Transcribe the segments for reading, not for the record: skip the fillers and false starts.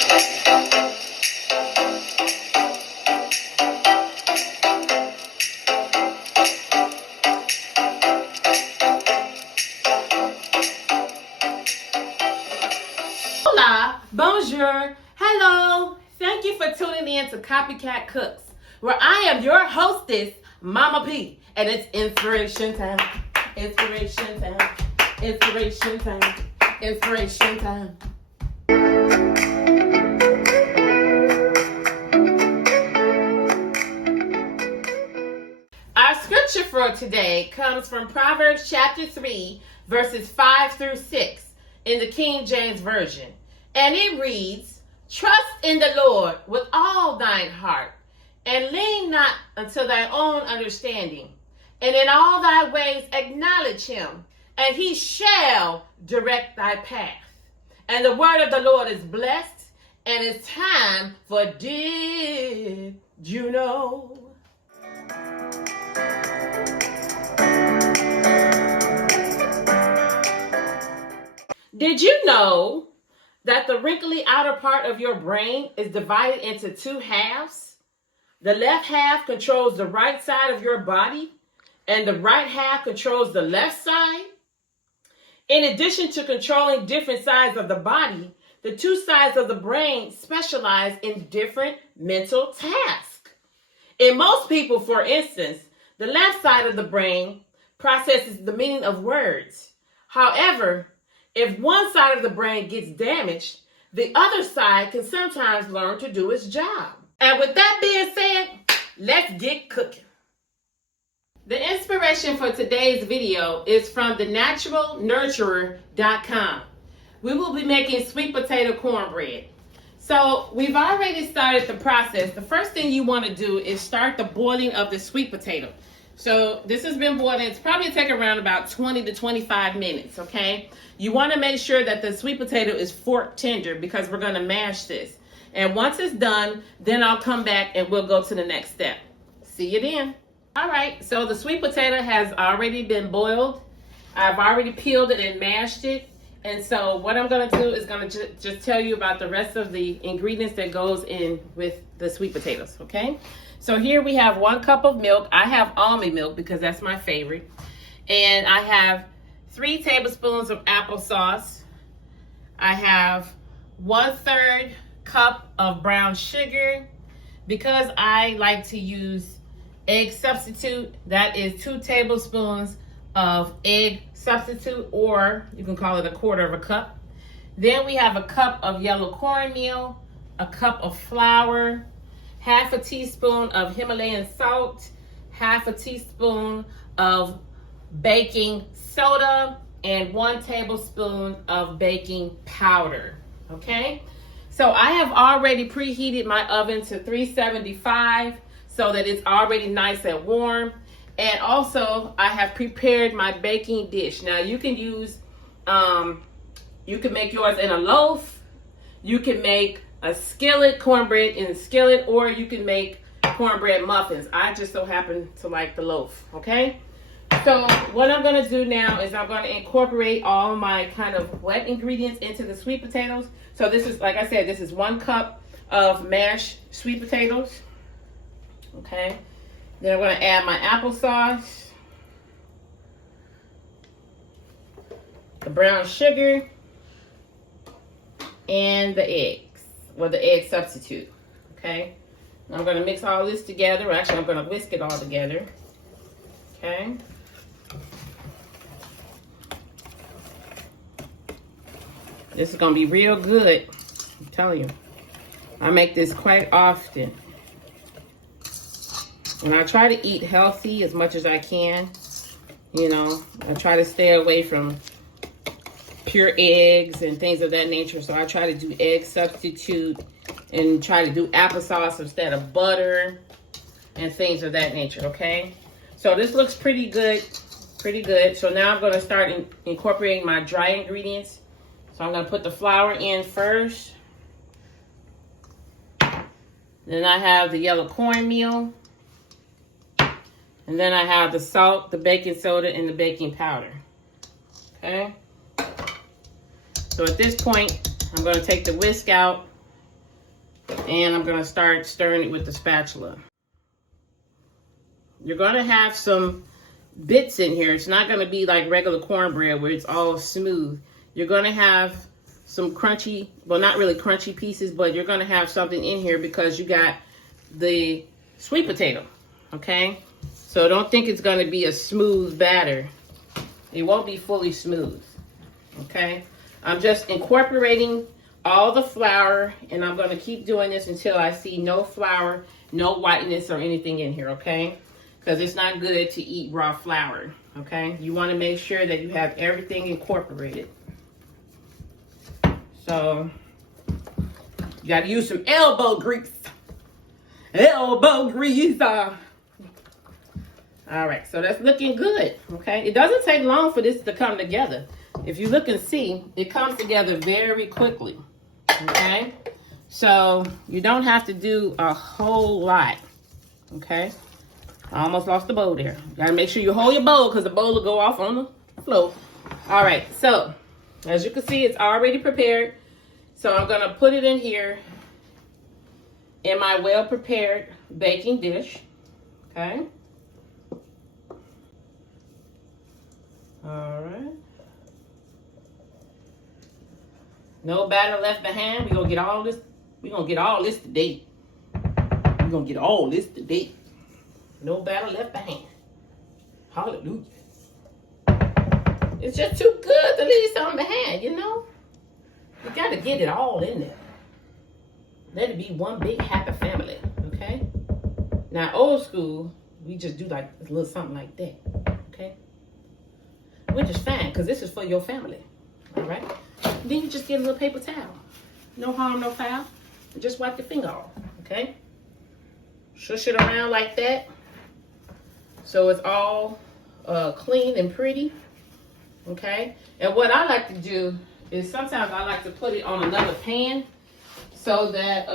Hola, bonjour, hello. Thank you for tuning in to Copycat Cooks, where I am your hostess, Mama P, and it's inspiration time, inspiration time, inspiration time, inspiration time. Our scripture for today comes from Proverbs chapter 3, verses 5 through 6 in the King James Version. And it reads, "Trust in the Lord with all thine heart, and lean not unto thy own understanding. And in all thy ways acknowledge him, and he shall direct thy path." And the word of the Lord is blessed, and it's time for Did You Know? Did you know that the wrinkly outer part of your brain is divided into two halves? The left half controls the right side of your body, and the right half controls the left side. In addition to controlling different sides of the body, the two sides of the brain specialize in different mental tasks. In most people, for instance, the left side of the brain processes the meaning of words. However, if one side of the brain gets damaged, the other side can sometimes learn to do its job. And with that being said, let's get cooking. The inspiration for today's video is from thenaturalnurturer.com. We will be making sweet potato cornbread. So we've already started the process. The first thing you want to do is start the boiling of the sweet potato. So this has been boiling. It's probably take around about 20 to 25 minutes, okay? You want to make sure that the sweet potato is fork tender because we're going to mash this. And once it's done, then I'll come back and we'll go to the next step. See you then. All right, so the sweet potato has already been boiled. I've already peeled it and mashed it. And so what I'm going to do is going to just tell you about the rest of the ingredients that goes in with the sweet potatoes, okay? So here we have 1 cup of milk. I have almond milk because that's my favorite. And I have 3 tablespoons of applesauce. I have 1/3 cup of brown sugar. Because I like to use egg substitute, that is 2 tablespoons of egg substitute, or you can call it 1/4 cup. Then we have 1 cup of yellow cornmeal, 1 cup of flour, 1/2 teaspoon of Himalayan salt, 1/2 teaspoon of baking soda, and 1 tablespoon of baking powder, okay? So I have already preheated my oven to 375 so that it's already nice and warm. And also I have prepared my baking dish. Now you can use, you can make yours in a loaf, you can make a skillet, cornbread in a skillet, or you can make cornbread muffins. I just so happen to like the loaf, okay? So what I'm gonna do now is I'm gonna incorporate all my kind of wet ingredients into the sweet potatoes. So this is, like I said, this is 1 cup of mashed sweet potatoes, okay? Then I'm gonna add my applesauce, the brown sugar, and the eggs, or the egg substitute, okay? I'm gonna mix all this together. Actually, I'm gonna whisk it all together, okay? This is gonna be real good, I'm telling you. I make this quite often. And I try to eat healthy as much as I can. You know, I try to stay away from pure eggs and things of that nature. So I try to do egg substitute and try to do applesauce instead of butter and things of that nature, okay? So this looks pretty good, pretty good. So now I'm gonna start incorporating my dry ingredients. So I'm gonna put the flour in first. Then I have the yellow cornmeal. And then I have the salt, the baking soda, and the baking powder. Okay? So at this point, I'm going to take the whisk out And I'm gonna start stirring it with the spatula. You're gonna have some bits in here. It's not gonna be like regular cornbread where it's all smooth. You're gonna have some crunchy, well, not really crunchy pieces, but you're gonna have something in here because you got the sweet potato, okay? So don't think it's gonna be a smooth batter. It won't be fully smooth, okay? I'm just incorporating all the flour, and I'm gonna keep doing this until I see no flour, no whiteness or anything in here, okay? Because it's not good to eat raw flour, okay? You wanna make sure that you have everything incorporated. So, you gotta use some elbow grease. Elbow grease. All right, so that's looking good, okay? It doesn't take long for this to come together. If you look and see, it comes together very quickly, okay? So, you don't have to do a whole lot, okay? I almost lost the bowl there. You gotta make sure you hold your bowl because the bowl will go off on the floor. All right, so, as you can see, it's already prepared. So I'm gonna put it in here in my well-prepared baking dish, okay? All right. No batter left behind. We're gonna get all this today. We're gonna get all this today. No batter left behind. Hallelujah. It's just too good to leave something behind, you know? You gotta get it all in there. Let it be one big happy family, okay? Now, old school, we just do like a little something like that, okay? Which is fine, because this is for your family, all right? Then you just get a little paper towel. No harm, no foul. And just wipe your finger off, okay? Shush it around like that so it's all clean and pretty, okay? And what I like to do is sometimes I like to put it on another pan so that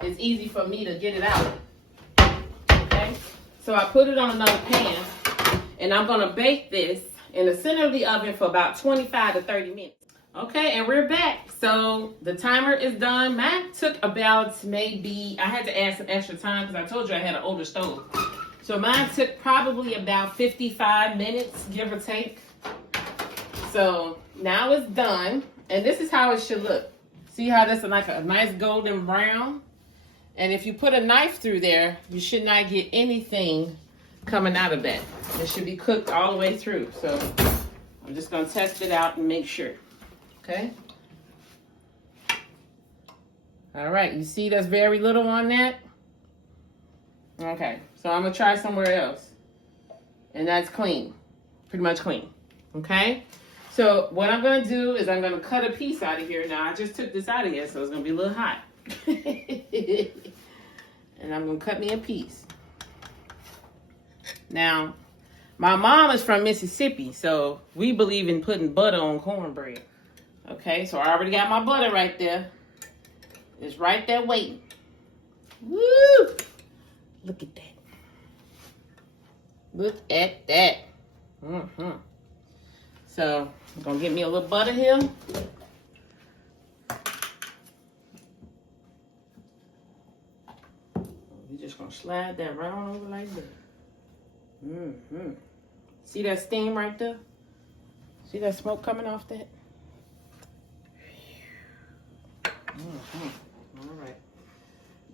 it's easy for me to get it out, okay? So I put it on another pan, and I'm gonna bake this in the center of the oven for about 25 to 30 minutes. Okay, and we're back. So the timer is done. Mine took about maybe, I had to add some extra time because I told you I had an older stove. So mine took probably about 55 minutes, give or take. So now it's done, and this is how it should look. See how that's like a nice golden brown? And if you put a knife through there, you should not get anything coming out of that. It should be cooked all the way through. So I'm just gonna test it out and make sure, okay? All right, you see there's very little on that? Okay, so I'm gonna try somewhere else. And that's clean, pretty much clean, okay? So what I'm gonna do is I'm gonna cut a piece out of here. Now I just took this out of here, so it's gonna be a little hot. And I'm gonna cut me a piece. Now, my mom is from Mississippi, so we believe in putting butter on cornbread. Okay, so I already got my butter right there. It's right there waiting. Woo! Look at that. Look at that. Mm-hmm. So, I'm gonna get me a little butter here. We're just gonna slide that right on over like that. Mm-hmm. See that steam right there? See that smoke coming off that? Mm-hmm. All right.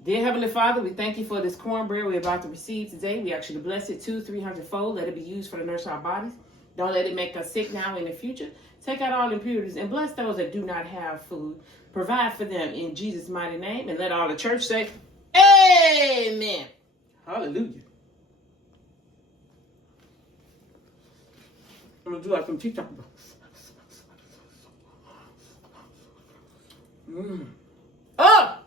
Dear Heavenly Father, we thank you for this cornbread we're about to receive today. We ask you to bless it 200-300-fold. Let it be used for the nurse of our bodies. Don't let it make us sick now in the future. Take out all impurities and bless those that do not have food. Provide for them in Jesus' mighty name. And let all the church say, amen. Hallelujah. I'm going to do like some TikTok. Oh!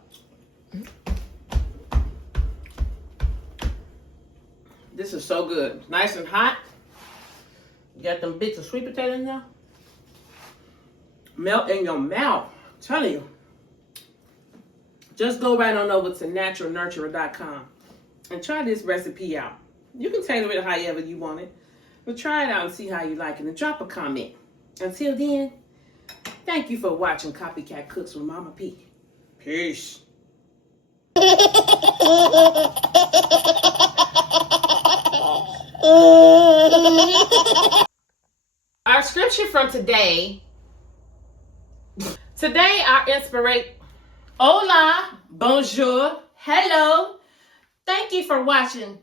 This is so good. Nice and hot. You got them bits of sweet potato in there. Melt in your mouth. I'm telling you. Just go right on over to naturalnurturer.com and try this recipe out. You can tailor it however you want it. But try it out and see how you like it. And drop a comment. Until then, thank you for watching Copycat Cooks with Mama P. Peace. Our scripture from today. Today, our inspiration. Hola, bonjour, hello. Thank you for watching.